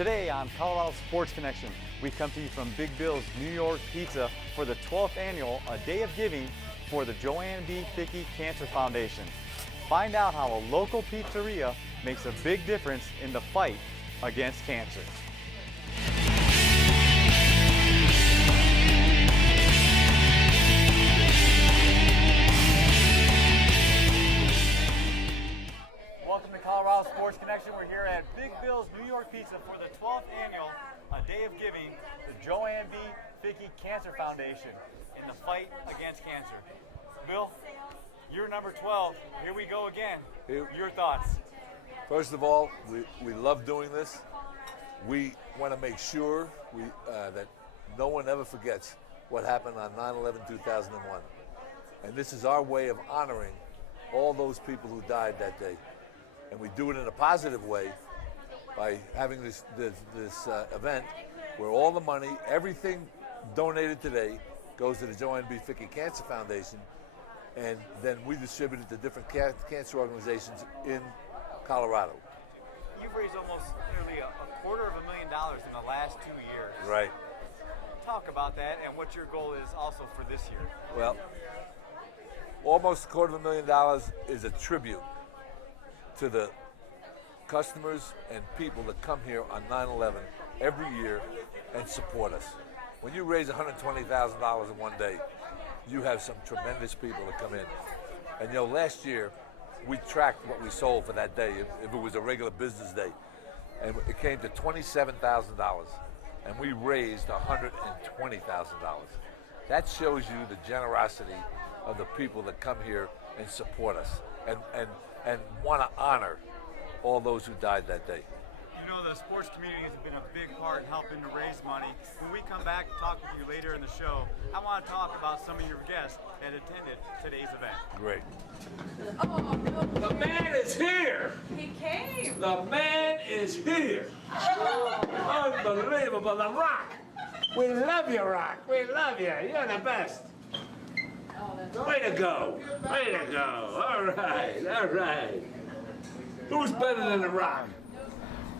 Today on Colorado Sports Connection, we come to you from Big Bill's New York Pizza for the 12th annual A Day of Giving for the Joanne B. Fickey Cancer Foundation. Find out how a local pizzeria makes a big difference in the fight against cancer. Welcome to Colorado Sports Connection. We're here at Big Bill's New York Pizza for the 12th annual A Day of Giving, the Joanne B. Fickey Cancer Foundation in the fight against cancer. Bill, you're number 12. Here we go again. Your thoughts? First of all, we love doing this. We want to make sure that no one ever forgets what happened on 9/11/2001. And this is our way of honoring all those people who died that day. And we do it in a positive way by having this event where all the money, everything donated today, goes to the Joanne B. Fickey Cancer Foundation, and then we distribute it to different cancer organizations in Colorado. You've raised almost nearly $250,000 in the last 2 years. Right. Talk about that and what your goal is also for this year. Well, almost $250,000 is a tribute to the customers and people that come here on 9/11 every year and support us. When you raise $120,000 in one day, you have some tremendous people that come in. And you know, last year we tracked what we sold for that day, if it was a regular business day, and it came to $27,000, and we raised $120,000. That shows you the generosity of the people that come here and support us and want to honor all those who died that day. You know, the sports community has been a big part in helping to raise money. When we come back and talk with you later in the show, I want to talk about some of your guests that attended today's event. Great. The man is here. He came. The man is here. Unbelievable. The Rock. We love you, Rock. We love you. You're the best. Way to go. Way to go. All right. All right. Who's better than The Rock?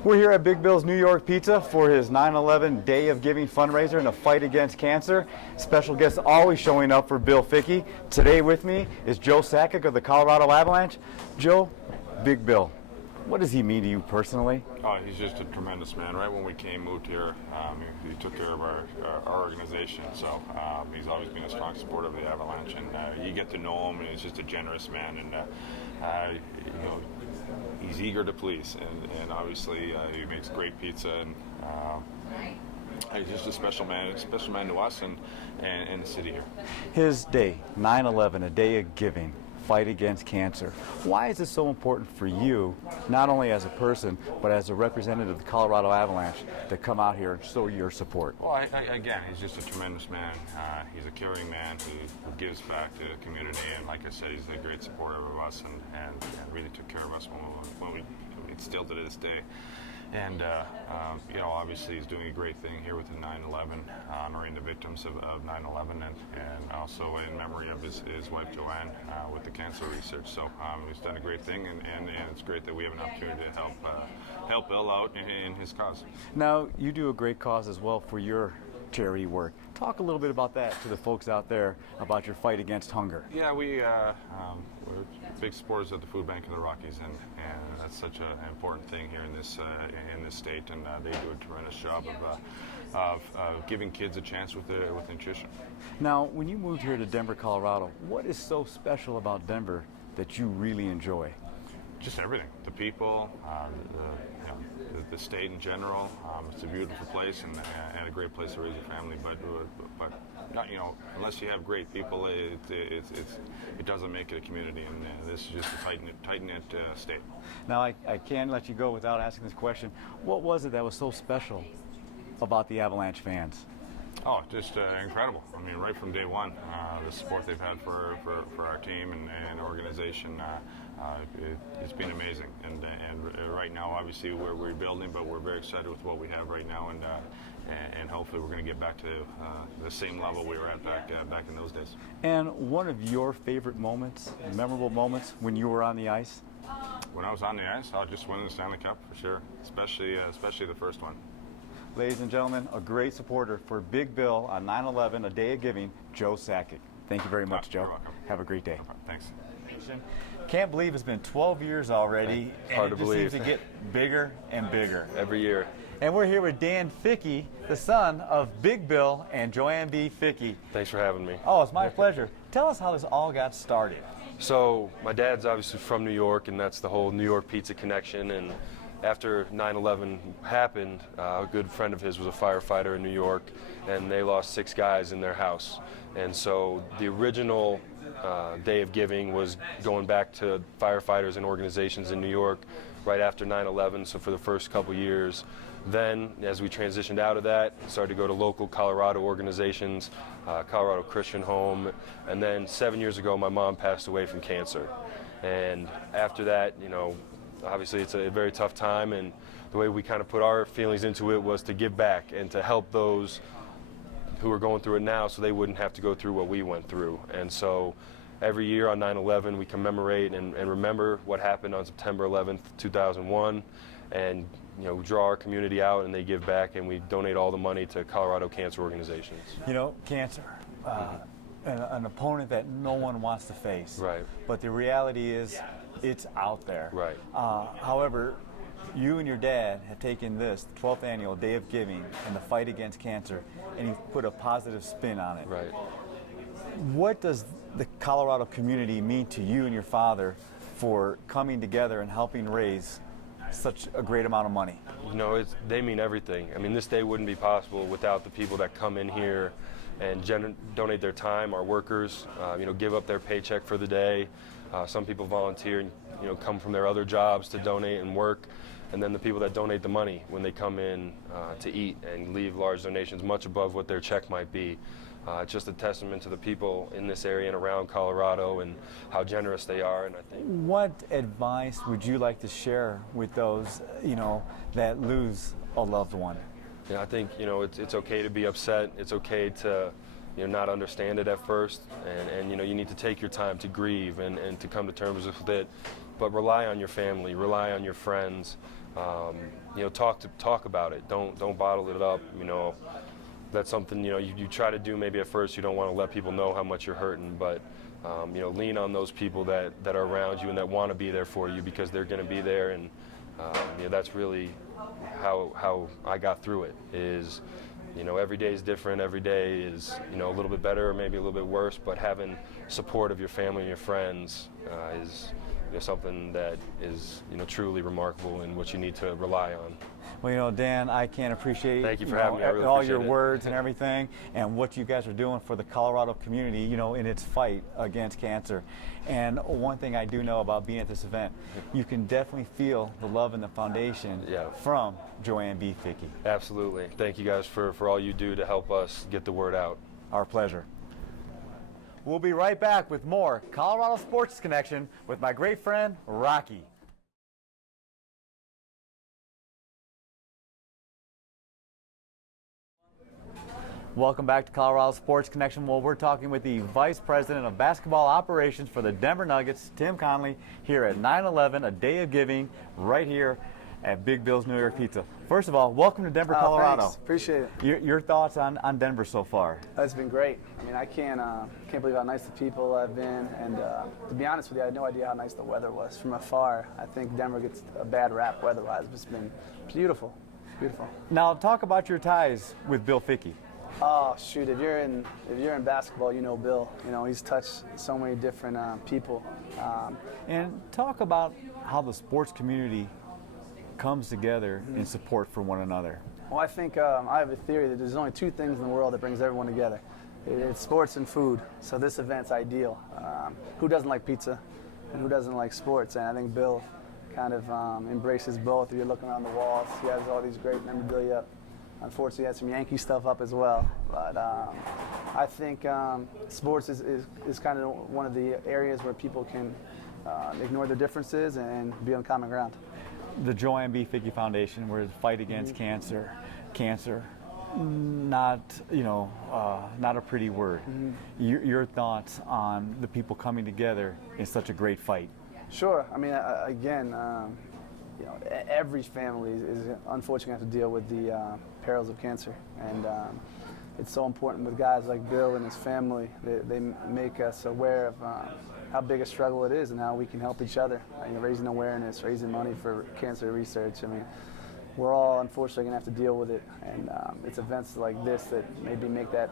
We're here at Big Bill's New York Pizza for his 9/11 Day of Giving fundraiser in the fight against cancer. Special guests always showing up for Bill Fickey. Today with me is Joe Sakic of the Colorado Avalanche. Joe, Big Bill, what does he mean to you personally? Oh, he's just a tremendous man. Right when we moved here, he took care of our organization. So he's always been a strong supporter of the Avalanche, and you get to know him. And he's just a generous man, and you know, he's eager to please, and obviously he makes great pizza, and he's just a special man to us and the city here. His day, 9/11, a day of giving, fight against cancer. Why is this so important for you, not only as a person, but as a representative of the Colorado Avalanche, to come out here and show your support? Well, again, he's just a tremendous man. He's a caring man who gives back to the community, and like I said, he's a great supporter of us and really took care of us when we still to this day. And you know, obviously he's doing a great thing here with the 9/11, honoring the victims of 9/11, and also in memory of his wife Joanne with the cancer research. So he's done a great thing, and it's great that we have an opportunity to help Bill out in his cause. Now, you do a great cause as well for your charity work. Talk a little bit about that to the folks out there about your fight against hunger. Yeah, we're big supporters of the Food Bank of the Rockies, and that's such an important thing here in this state, and they do a tremendous job of giving kids a chance with nutrition. Now, when you moved here to Denver, Colorado, what is so special about Denver that you really enjoy? Just everything. The people, the state in general. It's a beautiful place and a great place to raise your family. But you know, unless you have great people, it doesn't make it a community. And this is just a tight-knit state. Now, I can't let you go without asking this question. What was it that was so special about the Avalanche fans? Oh, just incredible. I mean, right from day one, the support they've had for our team and organization, it's been amazing. And right now, obviously, we're rebuilding, but we're very excited with what we have right now, and hopefully we're going to get back to the same level we were at back in those days. And one of your favorite moments, memorable moments when you were on the ice? When I was on the ice, I'll just win the Stanley Cup for sure, especially the first one. Ladies and gentlemen, a great supporter for Big Bill on 9/11, a day of giving, Joe Sakic. Thank you very much, Joe. You're welcome. Have a great day. No problem. Thanks. Can't believe it's been 12 years already, Hard and to it just believe. seems to get bigger and bigger. Every year. And we're here with Dan Fickey, the son of Big Bill and Joanne B. Fickey. Thanks for having me. Oh, it's my pleasure. Tell us how this all got started. So my dad's obviously from New York, and that's the whole New York pizza connection. And after 9/11 happened, a good friend of his was a firefighter in New York, and they lost 6 guys in their house. And so the original Day of Giving was going back to firefighters and organizations in New York right after 9/11, so for the first couple years. Then, as we transitioned out of that, started to go to local Colorado organizations, Colorado Christian Home, and then 7 years ago, my mom passed away from cancer. And after that, you know, obviously it's a very tough time, and the way we kind of put our feelings into it was to give back and to help those who are going through it now so they wouldn't have to go through what we went through. And so every year on 9/11, we commemorate and remember what happened on September 11th, 2001, and you know, we draw our community out, and they give back, and we donate all the money to Colorado cancer organizations. You know, cancer, an opponent that no one wants to face. Right. But the reality is, it's out there. Right. However, you and your dad have taken this 12th annual Day of Giving and the fight against cancer, and you've put a positive spin on it. Right. What does the Colorado community mean to you and your father for coming together and helping raise such a great amount of money? You know, they mean everything. I mean, this day wouldn't be possible without the people that come in here and donate their time, our workers, you know, give up their paycheck for the day. Some people volunteer and, you know, come from their other jobs to donate and work. And then the people that donate the money when they come in to eat and leave large donations much above what their check might be. It's just a testament to the people in this area and around Colorado and how generous they are. And I think, what advice would you like to share with those, you know, that lose a loved one? I think, you know, it's okay to be upset. It's okay to, you know, not understand it at first, and you know, you need to take your time to grieve and to come to terms with it. But rely on your family, rely on your friends. You know, talk about it. Don't bottle it up. You know, that's something, you know, you try to do maybe at first. You don't want to let people know how much you're hurting, but you know, lean on those people that are around you and that want to be there for you, because they're going to be there. And you know, that's really how I got through it. Is, you know, every day is different. Every day is, you know, a little bit better or maybe a little bit worse, but having support of your family and your friends is, you know, something that is, you know, truly remarkable and what you need to rely on. Well, you know, Dan, I can't appreciate Thank you for having me. I really all appreciate your it. words and everything, and what you guys are doing for the Colorado community, you know, in its fight against cancer. And one thing I do know about being at this event, you can definitely feel the love in the foundation from Joanne B. Fickey. Absolutely. Thank you guys for all you do to help us get the word out. Our pleasure. We'll be right back with more Colorado Sports Connection with my great friend, Rocky. Welcome back to Colorado Sports Connection. Well, we're talking with the Vice President of Basketball Operations for the Denver Nuggets, Tim Conley, here at 9/11, a day of giving, right here at Big Bill's New York Pizza. First of all, welcome to Denver, Colorado. Thanks. Appreciate it. Your thoughts on Denver so far? It's been great. I mean, I can't believe how nice the people have been, and to be honest with you, I had no idea how nice the weather was from afar. I think Denver gets a bad rap weather-wise, but it's been beautiful. Beautiful. Now, talk about your ties with Bill Fickey. Oh shoot! If you're in basketball, you know Bill. You know he's touched so many different people. And talk about how the sports community comes together in support for one another. Well, I think I have a theory that there's only 2 things in the world that brings everyone together. It's sports and food. So this event's ideal. Who doesn't like pizza, and who doesn't like sports? And I think Bill kind of embraces both. If you're looking around the walls, he has all these great memorabilia up. Unfortunately, he has some Yankee stuff up as well. But I think sports is kind of one of the areas where people can ignore their differences and be on common ground. The Joanne B. Fickey Foundation, where the fight against cancer, not a pretty word. Your thoughts on the people coming together in such a great fight? Sure. I mean, again, you know, every family is unfortunately have to deal with the perils of cancer, and it's so important with guys like Bill and his family. They make us aware of how big a struggle it is and how we can help each other. You know, raising awareness, raising money for cancer research. I mean, we're all unfortunately going to have to deal with it, and it's events like this that maybe make that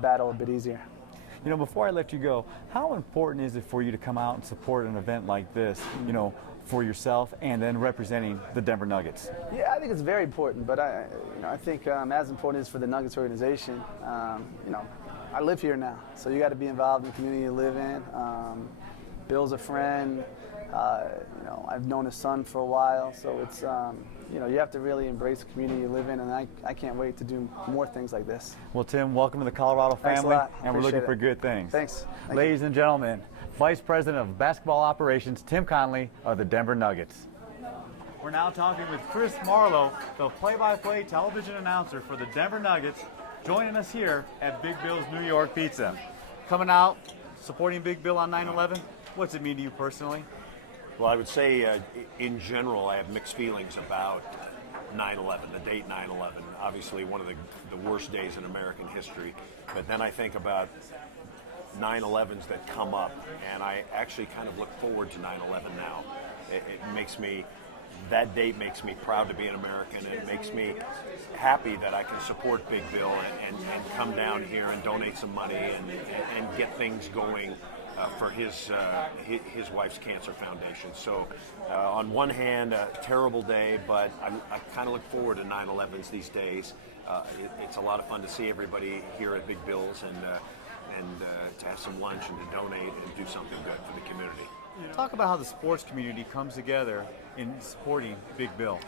battle a bit easier. You know, before I let you go, how important is it for you to come out and support an event like this, you know, for yourself and then representing the Denver Nuggets? Yeah, I think it's very important, but I think as important as for the Nuggets organization, you know, I live here now, so you got to be involved in the community you live in. Bill's a friend. You know, I've known his son for a while, so it's you know, you have to really embrace the community you live in, and I can't wait to do more things like this. Well, Tim, welcome to the Colorado Thanks a family, lot. and we're Appreciate looking for it. good things. Thanks. Thank Ladies and gentlemen, Vice President of Basketball Operations, Tim Conley of the Denver Nuggets. We're now talking with Chris Marlowe, the play-by-play television announcer for the Denver Nuggets, joining us here at Big Bill's New York Pizza. Coming out, supporting Big Bill on 9/11, what's it mean to you personally? Well, I would say in general, I have mixed feelings about 9/11, the date 9/11. Obviously, one of the worst days in American history. But then I think about 9/11s that come up, and I actually kind of look forward to 9/11 now. It makes me, that date makes me proud to be an American. It makes me happy that I can support Big Bill and come down here and donate some money and get things going for his wife's cancer foundation. So on one hand, a terrible day, but I kind of look forward to 9/11s these days. It's a lot of fun to see everybody here at Big Bill's and to have some lunch and to donate and do something good for the community. Talk about how the sports community comes together in supporting Big Bill.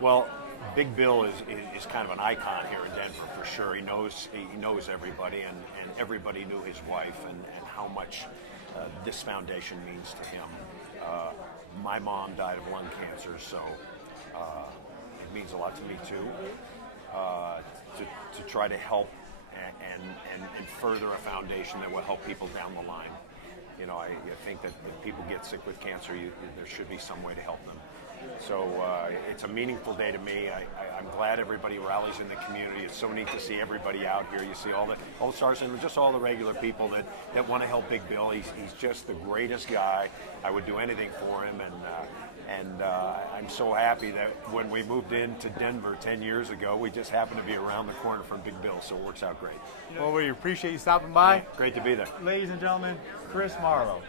Well, Big Bill is kind of an icon here in Denver for sure. He knows everybody, and everybody knew his wife and how much this foundation means to him. My mom died of lung cancer, so it means a lot to me too. To try to help and further a foundation that will help people down the line. You know, I think that when people get sick with cancer, there should be some way to help them. So it's a meaningful day to me. I'm glad everybody rallies in the community. It's so neat to see everybody out here. You see all the stars and just all the regular people that want to help Big Bill. He's just the greatest guy. I would do anything for him, and I'm so happy that when we moved into Denver 10 years ago, we just happened to be around the corner from Big Bill, so it works out great. Well, we appreciate you stopping by. Great to be there. Ladies and gentlemen, Chris Marlowe.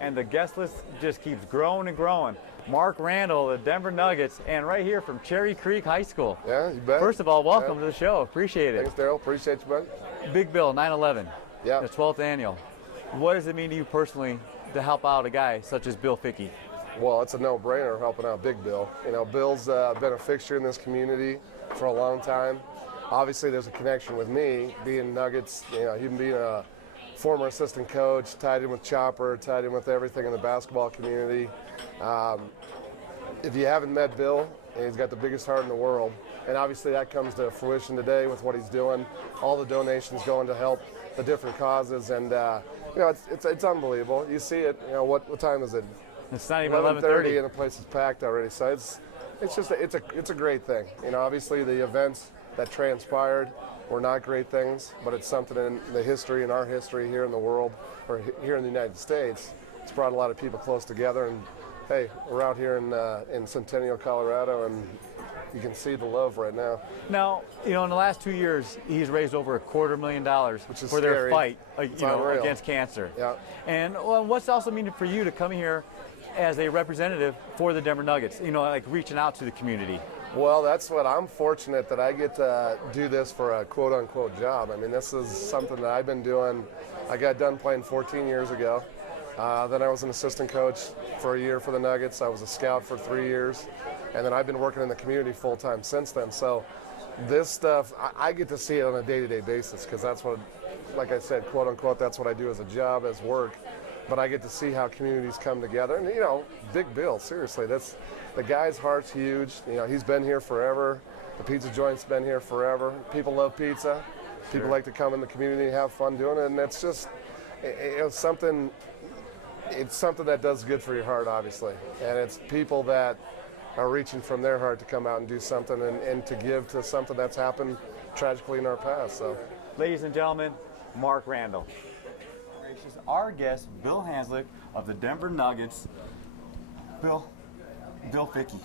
And the guest list just keeps growing and growing. Mark Randall, the Denver Nuggets, and right here from Cherry Creek High School. Yeah, you bet. First of all, welcome to the show. Appreciate it. Thanks, Daryl. Appreciate you, buddy. Big Bill, 9/11. Yeah. The 12th annual. What does it mean to you personally to help out a guy such as Bill Fickey? Well, it's a no-brainer helping out Big Bill. You know, Bill's been a fixture in this community for a long time. Obviously, there's a connection with me, being Nuggets, you know, even being a former assistant coach, tied in with Chopper, tied in with everything in the basketball community. If you haven't met Bill, he's got the biggest heart in the world. And obviously that comes to fruition today with what he's doing. All the donations going to help the different causes. And, you know, it's unbelievable. You see it, you know, what time is it? It's not even 11:30 and the place is packed already. So it's a great thing. You know, obviously the events that transpired were not great things, but it's something in the history, in our history here in the world, or here in the United States. It's brought a lot of people close together. And hey, we're out here in Centennial, Colorado, and you can see the love right now. Now, you know, in the last 2 years, he's raised over $250,000 Which is for their scary. fight, It's you know, unreal. against cancer. Yeah. And well, what's it also mean for you to come here as a representative for the Denver Nuggets? You know, like reaching out to the community. Well, that's what I'm fortunate that I get to do this for a quote-unquote job. I mean, this is something that I've been doing. I got done playing 14 years ago. Then I was an assistant coach for a year for the Nuggets. I was a scout for 3 years. And then I've been working in the community full-time since then. So this stuff, I get to see it on a day-to-day basis because that's what, like I said, quote-unquote, that's what I do as a job, as work. But I get to see how communities come together. And, you know, Big Bill, seriously, the guy's heart's huge. You know, he's been here forever. The pizza joint's been here forever. People love pizza. People like to come in the community and have fun doing it. And it's just, it was something it's something that does good for your heart, obviously. And it's people that are reaching from their heart to come out and do something and to give to something that's happened tragically in our past. So, Ladies and gentlemen, Mark Randall. Our guest, Bill Hanslick of the Denver Nuggets. Bill Fickey.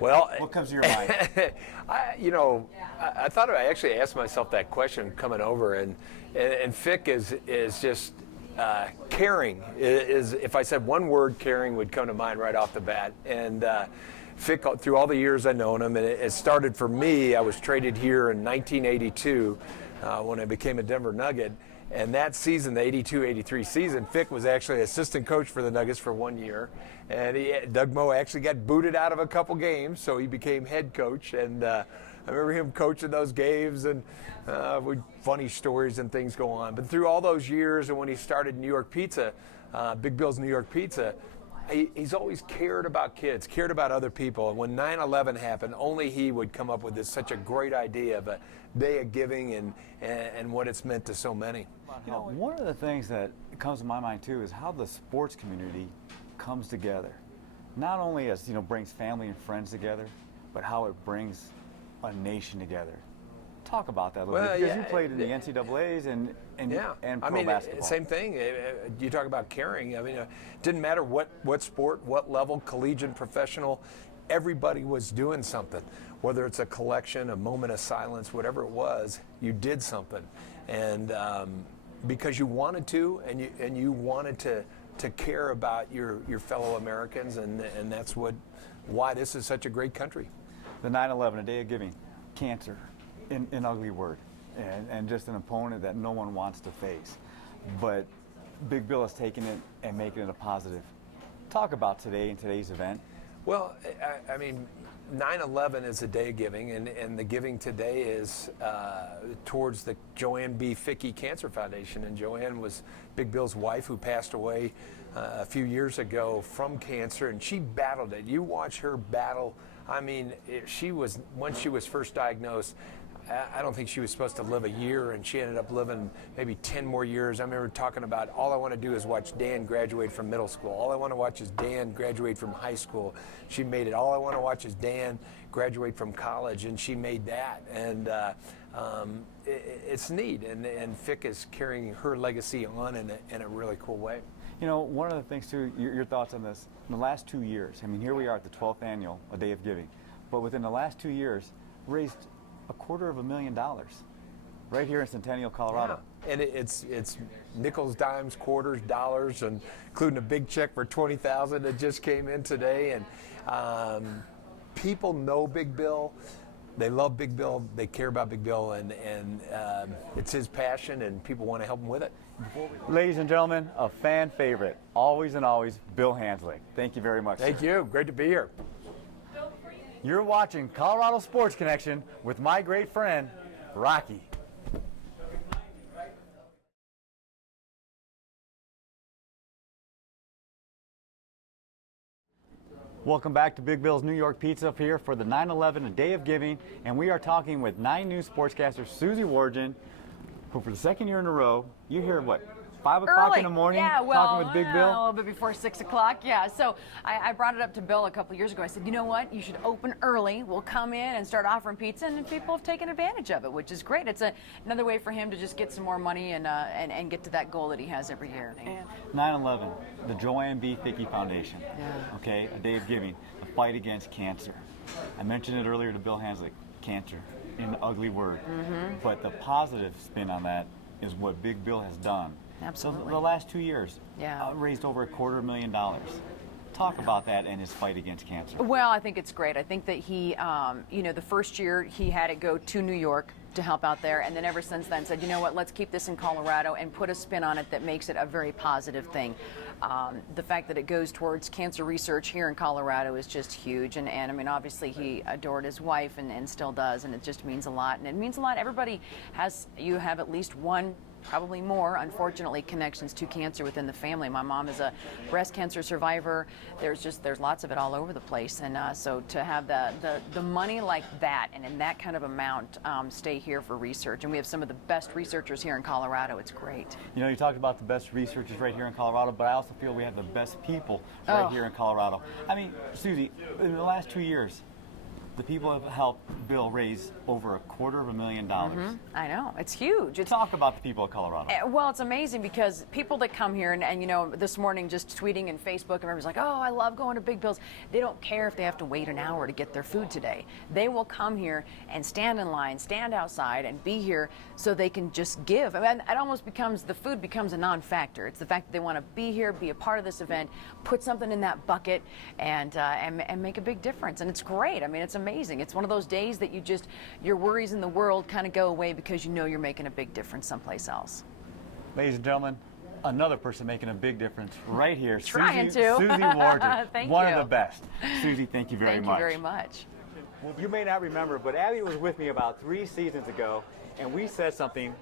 Well, What comes to your mind? I thought I actually asked myself that question coming over, and Fick is just caring. Is if I said one word, caring would come to mind right off the bat. And Fick, through all the years I've known him, and it started for me. I was traded here in 1982 when I became a Denver Nugget. And that season, the 82-83 season, Fick was actually assistant coach for the Nuggets for 1 year. And Doug Moe actually got booted out of a couple games, so he became head coach. And I remember him coaching those games, and funny stories and things go on. But through all those years, and when he started New York Pizza, Big Bill's New York Pizza, he's always cared about kids, cared about other people. And when 9/11 happened, only he would come up with such a great idea of a day of giving and what it's meant to so many. You know, one of the things that comes to my mind too is how the sports community comes together. Not only as brings family and friends together, but how it brings a nation together. Talk about that a little bit, because you played in the NCAAs and pro basketball. Same thing. You talk about caring. I mean, it didn't matter what sport, what level, collegiate, professional. Everybody was doing something. Whether it's a collection, a moment of silence, whatever it was, you did something, and because you wanted to, and you wanted to care about your fellow Americans, and that's why this is such a great country. The 9/11, a day of giving, cancer, an ugly word, and just an opponent that no one wants to face. But Big Bill has taken it and making it a positive. Talk about today and today's event. Well, I mean, 9/11 is a day of giving, and the giving today is towards the Joanne B. Fickey Cancer Foundation. And Joanne was Big Bill's wife, who passed away a few years ago from cancer, and she battled it. You watch her battle. I mean, when she was first diagnosed, I don't think she was supposed to live a year, and she ended up living maybe 10 more years. I remember talking about, all I want to do is watch Dan graduate from middle school. All I want to watch is Dan graduate from high school. She made it. All I want to watch is Dan graduate from college, and she made that. And it's neat, and Fick is carrying her legacy on in a really cool way. You know, one of the things too, your thoughts on this, in the last 2 years, I mean, here we are at the 12th annual, a day of giving, but within the last 2 years, raised $250,000 right here in Centennial, Colorado. Yeah. And it's nickels, dimes, quarters, dollars, and including a big check for $20,000 that just came in today. And people know Big Bill. They love Big Bill. They care about Big Bill, and it's his passion, and people want to help him with it. Ladies and gentlemen, a fan favorite, always and always, Bill Hanslick. Thank you very much. Thank you. Great to be here. You're watching Colorado Sports Connection with my great friend, Rocky. Welcome back to Big Bill's New York Pizza up here for the 9/11, a day of giving, and we are talking with 9 News sportscaster Susie Wargin, who for the second year in a row, you're here, 5 o'clock in the morning, talking with Big Bill? A little bit before 6 o'clock, yeah. So I brought it up to Bill a couple years ago. I said, you know what, you should open early. We'll come in and start offering pizza, and people have taken advantage of it, which is great. It's another way for him to just get some more money and get to that goal that he has every year. 9/11, the Joanne B. Fickey Foundation, okay, a day of giving, the fight against cancer. I mentioned it earlier to Bill Hanslick, cancer, an ugly word. But the positive spin on that is what Big Bill has done. Absolutely. So the last 2 years, raised over $250,000. Talk about that and his fight against cancer. Well, I think it's great. I think that he, the first year he had it go to New York to help out there, and then ever since then said, you know what, let's keep this in Colorado and put a spin on it that makes it a very positive thing. The fact that it goes towards cancer research here in Colorado is just huge, and I mean, obviously he adored his wife and still does, and it just means a lot, and it means a lot. Everybody you have at least one probably more, unfortunately, connections to cancer within the family. My mom is a breast cancer survivor. There's lots of it all over the place, and so to have the money like that and in that kind of amount stay here for research, and we have some of the best researchers here in Colorado. It's great. You know, you talked about the best researchers right here in Colorado, but I also feel we have the best people right here in Colorado. I mean, Susie, in the last 2 years, the people have helped Bill raise over $250,000. I know, it's huge. Talk about the people of Colorado. Well, it's amazing because people that come here, and you know, this morning just tweeting and Facebook, and everybody's like, oh, I love going to Big Bill's. They don't care if they have to wait an hour to get their food today. They will come here and stand in line, stand outside, and be here so they can just give. I mean, it almost becomes, the food becomes a non-factor. It's the fact that they want to be here, be a part of this event, put something in that bucket, and make a big difference. And it's great. I mean, it's amazing. It's one of those days that you just, your worries in the world kind of go away because you know you're making a big difference someplace else. Ladies and gentlemen, another person making a big difference right here. Trying Susie to. Susie Warden, Thank one you. of the best. Susie, thank you very much. Thank you very much. You may not remember, but Abby was with me about 3 seasons ago, and we said something.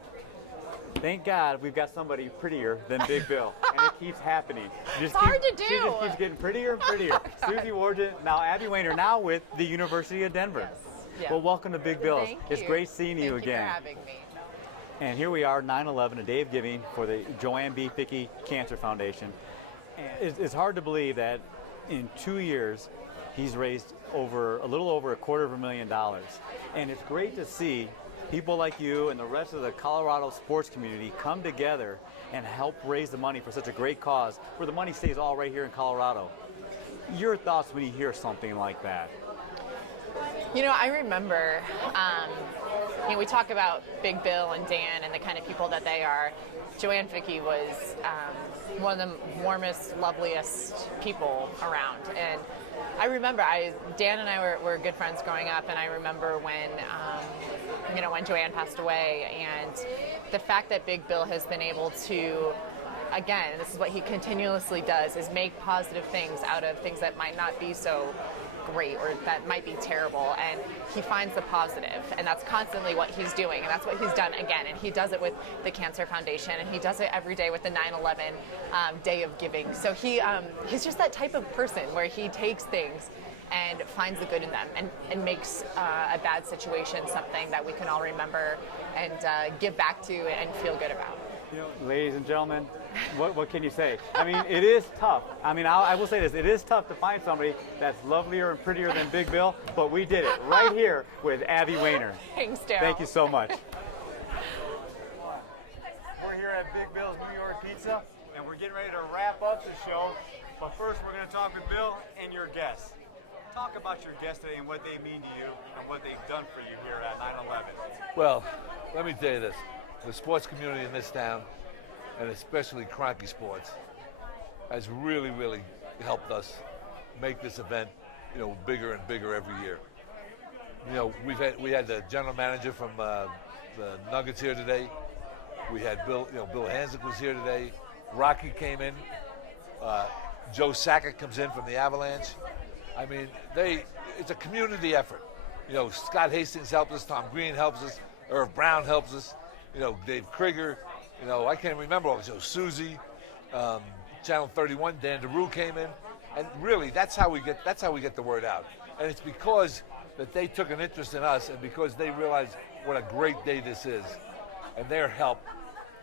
Thank God we've got somebody prettier than Big Bill, and it keeps happening. It's hard to do. She just keeps getting prettier and prettier. Susie Warden, now Abby Weiner, now with the University of Denver. Yes. Well, welcome to Big Bill's. Thank It's you. great seeing you Thank again. you for having me. And here we are, 9/11, a day of giving for the Joanne B. Fickey Cancer Foundation. And it's hard to believe that in 2 years, he's raised a little over $250,000. And it's great to see people like you and the rest of the Colorado sports community come together and help raise the money for such a great cause, where the money stays all right here in Colorado. Your thoughts when you hear something like that? You know, I remember, we talk about Big Bill and Dan and the kind of people that they are. Joanne Fickey was one of the warmest, loveliest people around. And I remember, Dan and I were good friends growing up, and I remember when Joanne passed away, and the fact that Big Bill has been able to, again, this is what he continuously does, is make positive things out of things that might not be so great or that might be terrible, and he finds the positive, and that's constantly what he's doing, and that's what he's done again, and he does it with the Cancer Foundation, and he does it every day with the 9/11 Day of Giving. So he's just that type of person where he takes things and finds the good in them, and makes a bad situation something that we can all remember and give back to and feel good about. You know, ladies and gentlemen, what can you say? I mean, it is tough. I mean, I will say this, it is tough to find somebody that's lovelier and prettier than Big Bill, but we did it right here with Abby Weiner. Thanks, Daryl. Thank you so much. We're here at Big Bill's New York Pizza, and we're getting ready to wrap up the show, but first we're going to talk with Bill and your guests. Talk about your guests today and what they mean to you and what they've done for you here at 9/11. Well, let me tell you this. The sports community in this town, and especially Cronky Sports, has really, really helped us make this event, bigger and bigger every year. We had the general manager from the Nuggets here today. We had Bill Hanzik was here today. Rocky came in. Joe Sackett comes in from the Avalanche. I mean, it's a community effort. Scott Hastings helps us, Tom Green helps us, Irv Brown helps us, Dave Krieger, I can't remember all this. Susie, Channel 31, Dan DeRue came in, and really that's how we get the word out. And it's because that they took an interest in us, and because they realized what a great day this is, and their help.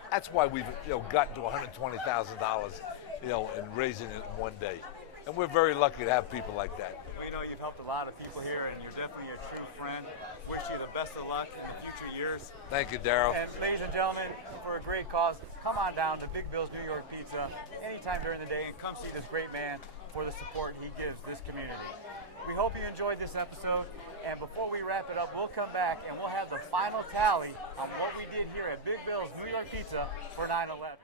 That's why we've gotten to $120,000, and raising it in one day. And we're very lucky to have people like that. We know you've helped a lot of people here, and you're definitely a true friend. Wish you the best of luck in the future years. Thank you, Daryl. And ladies and gentlemen, for a great cause, come on down to Big Bill's New York Pizza anytime during the day and come see this great man for the support he gives this community. We hope you enjoyed this episode, and before we wrap it up, we'll come back and we'll have the final tally on what we did here at Big Bill's New York Pizza for 9/11.